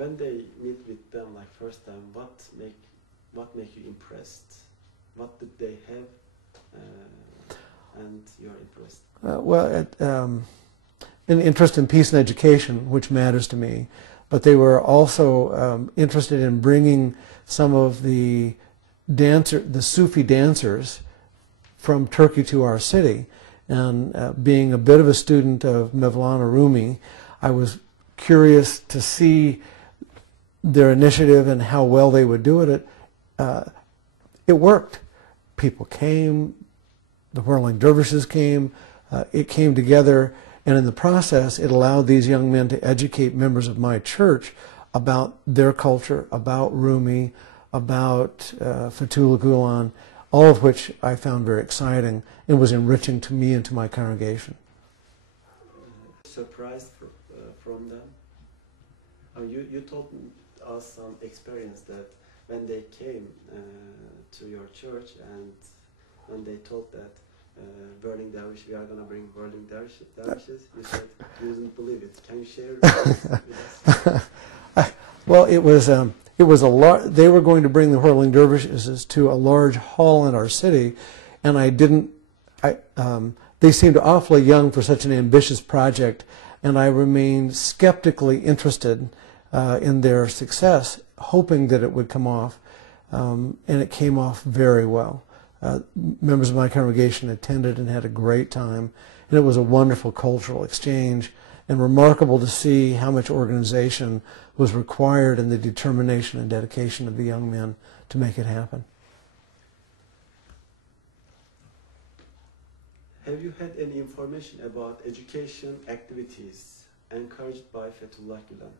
when they meet with them like first time, what make you impressed? What did they have, and you're impressed? An interest in peace and education, which matters to me, but they were also interested in bringing some of the Sufi dancers from Turkey to our city. And being a bit of a student of Mevlana Rumi, I was curious to see their initiative and how well they would do it. It worked. People came, the whirling dervishes came, it came together, and in the process it allowed these young men to educate members of my church about their culture, about Rumi, about Fethullah Gulen, all of which I found very exciting and was enriching to me and to my congregation. Surprised from them? You told us some experience that when they came to your church and when they told that whirling dervish, we are going to bring whirling dervishes, you said you didn't believe it. Can you share with us? Well, it was a lot. They were going to bring the whirling dervishes to a large hall in our city, and they seemed awfully young for such an ambitious project, and I remained skeptically interested in their success, hoping that it would come off, and it came off very well. Members of my congregation attended and had a great time, and it was a wonderful cultural exchange, and remarkable to see how much organization was required and the determination and dedication of the young men to make it happen. Have you had any information about education activities encouraged by Fethullah Gulen?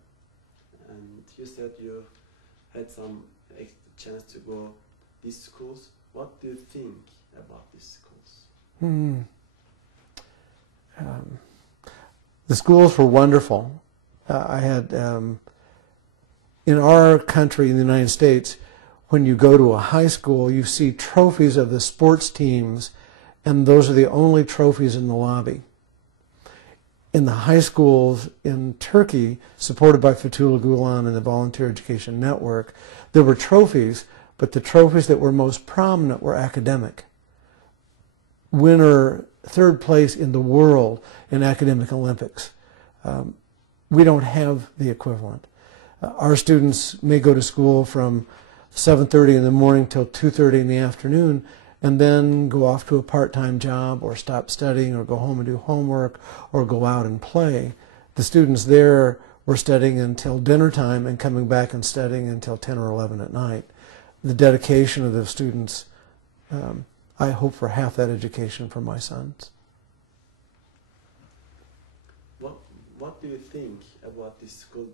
And you said you had some chance to go these schools. What do you think about these schools? The schools were wonderful. I had, in our country, in the United States, when you go to a high school, you see trophies of the sports teams, and those are the only trophies in the lobby. In the high schools in Turkey, supported by Fethullah Gulen and the Volunteer Education Network, there were trophies, but the trophies that were most prominent were academic. Winner, third place in the world in academic Olympics. We don't have the equivalent. Our students may go to school from 7:30 in the morning till 2:30 in the afternoon, and then go off to a part-time job or stop studying or go home and do homework or go out and play. The students there were studying until dinner time and coming back and studying until 10 or 11 at night. The dedication of the students, I hope for half that education for my sons. What do you think about this school?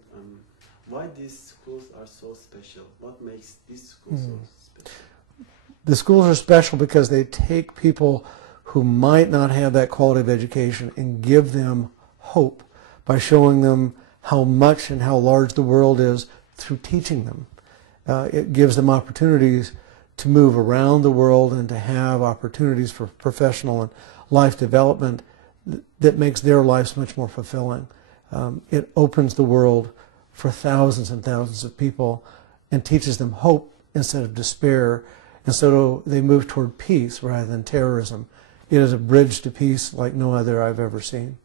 Why these schools are so special? What makes these schools so special? The schools are special because they take people who might not have that quality of education and give them hope by showing them how much and how large the world is through teaching them. It gives them opportunities to move around the world and to have opportunities for professional and life development that makes their lives much more fulfilling. It opens the world for thousands and thousands of people and teaches them hope instead of despair, and so they move toward peace rather than terrorism. It is a bridge to peace like no other I've ever seen.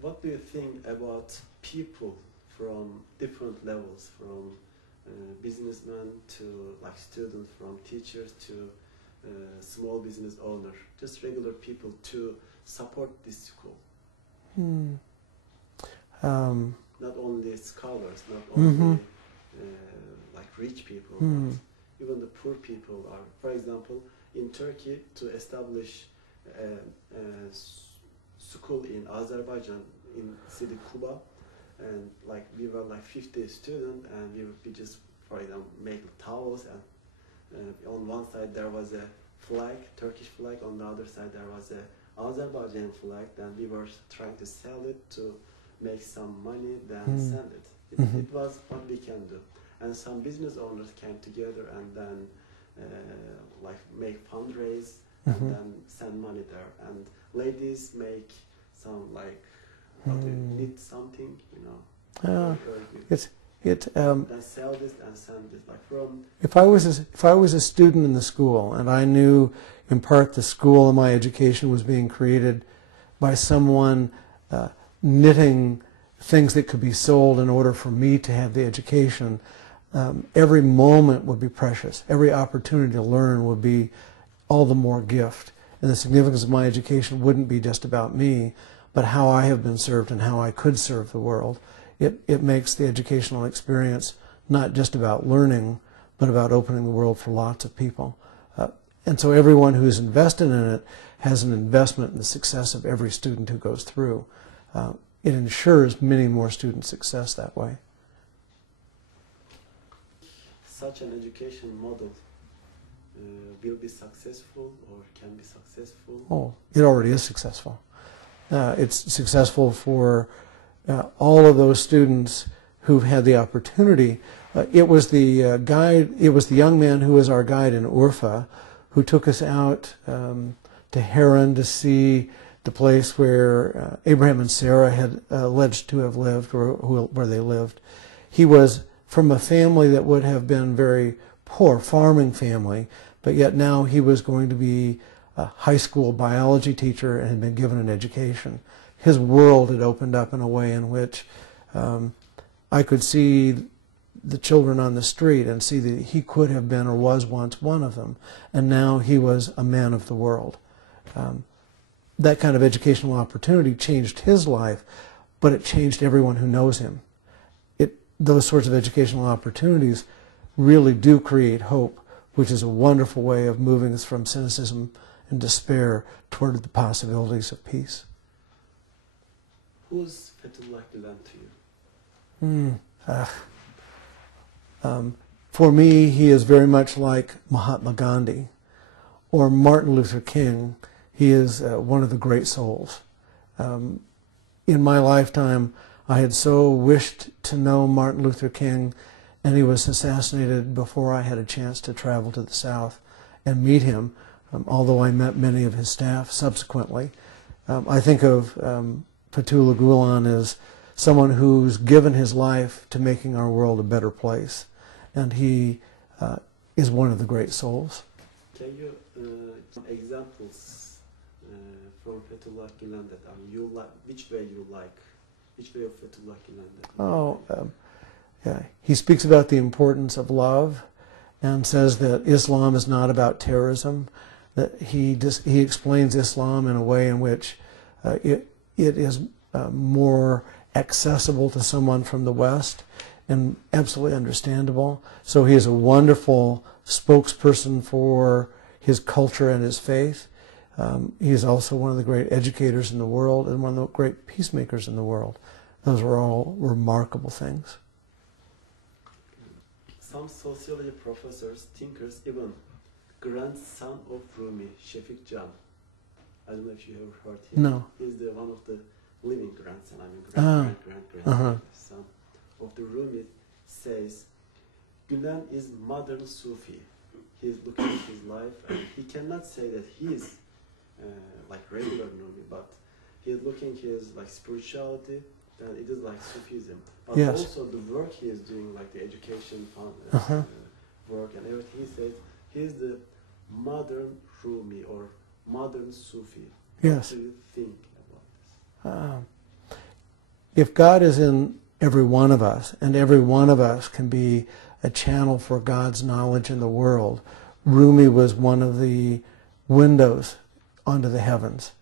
What do you think about people from different levels, from businessmen to like students, from teachers to small business owner, just regular people to support this school? Not only scholars, not only like rich people, but even the poor people are. For example, in Turkey, to establish a school in Azerbaijan, in city Kuba, and like we were like 50 students, and we just, for example, make towels, and on one side there was a flag, Turkish flag, on the other side there was a Azerbaijan flag, then we were trying to sell it to make some money, then send it. It was what we can do. And some business owners came together and then like make fundraise and then send money there. And ladies make some like how to knit something, you know. And sell this and send this, like from. If I was a student in the school and I knew in part the school and my education was being created by someone knitting things that could be sold in order for me to have the education, every moment would be precious. Every opportunity to learn would be all the more gift. And the significance of my education wouldn't be just about me, but how I have been served and how I could serve the world. It makes the educational experience not just about learning, but about opening the world for lots of people. And so everyone who's invested in it has an investment in the success of every student who goes through. It ensures many more student success that way. Such an education model will be successful or can be successful? Oh, it already is successful. It's successful for all of those students who've had the opportunity. It was the guide. It was the young man who was our guide in Urfa, who took us out to Haran to see the place where Abraham and Sarah had alleged to have lived, or where they lived. He was from a family that would have been very poor, farming family, but yet now he was going to be a high school biology teacher and had been given an education. His world had opened up in a way in which I could see the children on the street and see that he could have been or was once one of them, and now he was a man of the world. That kind of educational opportunity changed his life, but it changed everyone who knows him. Those sorts of educational opportunities really do create hope, which is a wonderful way of moving us from cynicism and despair toward the possibilities of peace. Who's Fethullah Gulen to you? For me, he is very much like Mahatma Gandhi or Martin Luther King. He is one of the great souls. In my lifetime, I had so wished to know Martin Luther King, and he was assassinated before I had a chance to travel to the South and meet him, although I met many of his staff subsequently. I think of Fethullah Gulen as someone who's given his life to making our world a better place, and he is one of the great souls. Can you some examples from Fethullah Gulen that you like? Which way you like? Which way of Fethullah Gulen? Yeah. He speaks about the importance of love, and says that Islam is not about terrorism. That he explains Islam in a way in which it is more accessible to someone from the West and absolutely understandable. So he is a wonderful spokesperson for his culture and his faith. He is also one of the great educators in the world and one of the great peacemakers in the world. Those are all remarkable things. Some sociology professors, thinkers, even grandson of Rumi, Shefik Can. I don't know if you have heard him. No. He's one of the living grandson, grandson of the Rumi, says Gulen is modern Sufi. He's looking at his life, and he cannot say that he is like regular Rumi, but he's looking his like spirituality, and it is like Sufism. But yes. Also the work he is doing, like the education work and everything, he says he's the modern Rumi or modern Sufi. Yes. What do you think about this? If God is in every one of us, and every one of us can be a channel for God's knowledge in the world, Rumi was one of the windows onto the heavens.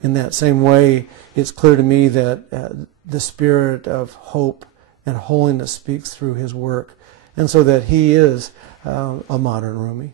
In that same way, it's clear to me that the spirit of hope and holiness speaks through his work, and so that he is a modern Rumi.